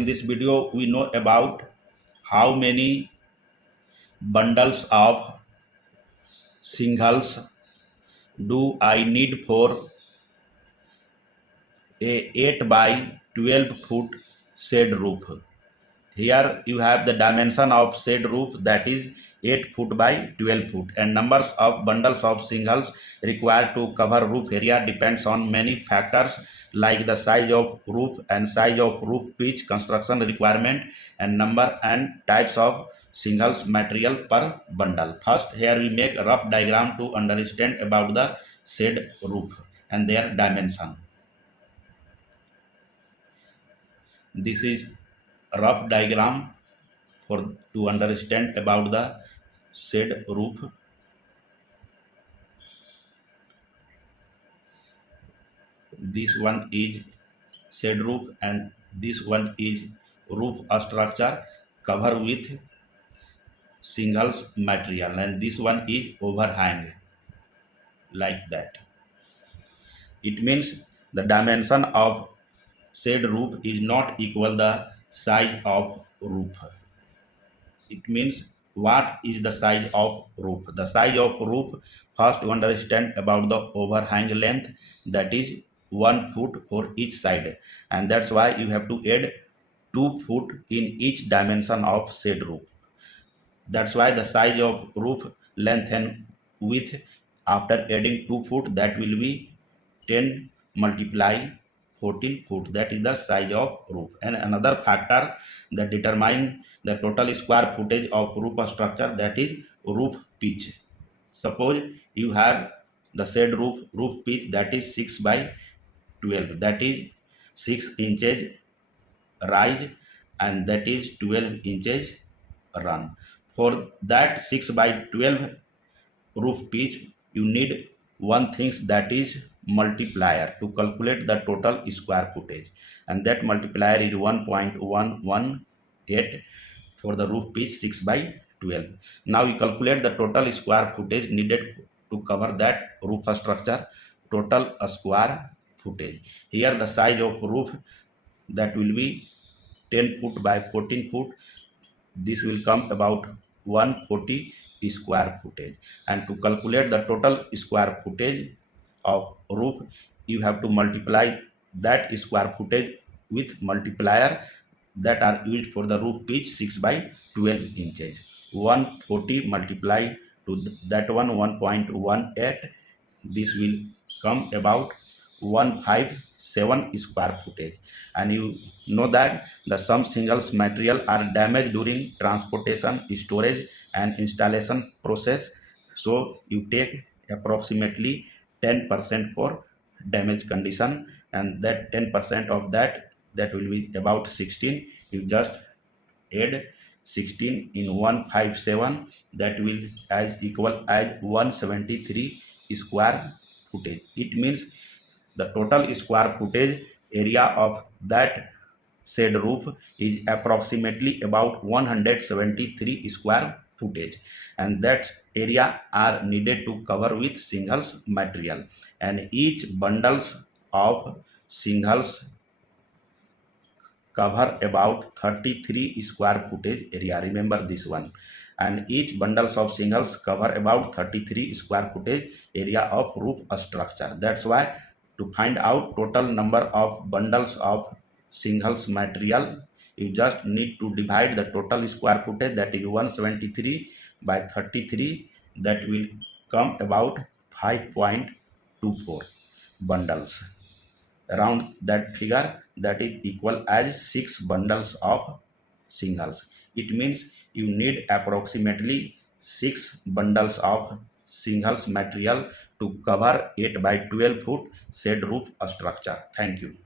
in this video we know about how many bundles of shingles do I need for a 8 by 12 foot shed roof. Here you have the dimension of shed roof, that is 8 foot by 12 foot, and numbers of bundles of shingles required to cover roof area depends on many factors like the size of roof and size of roof pitch, construction requirement, and number and types of shingles material per bundle. First, here we make a rough diagram to understand about the shed roof and their dimension. This is a rough diagram to understand about the shed roof. This one is shed roof and this one is roof structure covered with shingles material, and this one is overhang, like that. It means the dimension of shed roof is not equal the size of roof. It means what is the size of roof? The size of roof, first to understand about the overhang length, that is 1 foot for each side, and that's why you have to add 2 foot in each dimension of shed roof. That's why the size of roof length and width after adding 2 foot, that will be 10 multiply 14 foot, that is the size of roof. And another factor that determine the total square footage of roof structure, that is roof pitch. Suppose you have the shed roof pitch, that is 6 by 12, that is 6 inches rise and that is 12 inches run. For that 6 by 12 roof pitch, you need one thing, that is multiplier, to calculate the total square footage, and that multiplier is 1.118 for the roof pitch 6 by 12. Now you calculate the total square footage needed to cover that roof structure, total square footage. Here the size of roof, that will be 10 foot by 14 foot. This will come about 140 square footage, and to calculate the total square footage of roof, you have to multiply that square footage with multiplier that are used for the roof pitch 6 by 12 inches. 140 multiply to that one 1.18, this will come about 157 square footage. And you know that the some shingles material are damaged during transportation, storage and installation process, so you take approximately 10% for damage condition, and that 10% of that will be about 16. You just add 16 in 157, that will as equal as 173 square footage. It means the total square footage area of that shed roof is approximately about 173 square footage, and that area are needed to cover with shingles material, and each bundles of shingles cover about 33 square footage area. Remember this one. And each bundles of shingles cover about 33 square footage area of roof structure. That's why to find out total number of bundles of shingles material, you just need to divide the total square footage, that is 173 by 33, that will come about 5.24 bundles. Around that figure, that is equal as 6 bundles of shingles. It means you need approximately 6 bundles of shingles material to cover 8 by 12 foot shed roof structure. Thank you.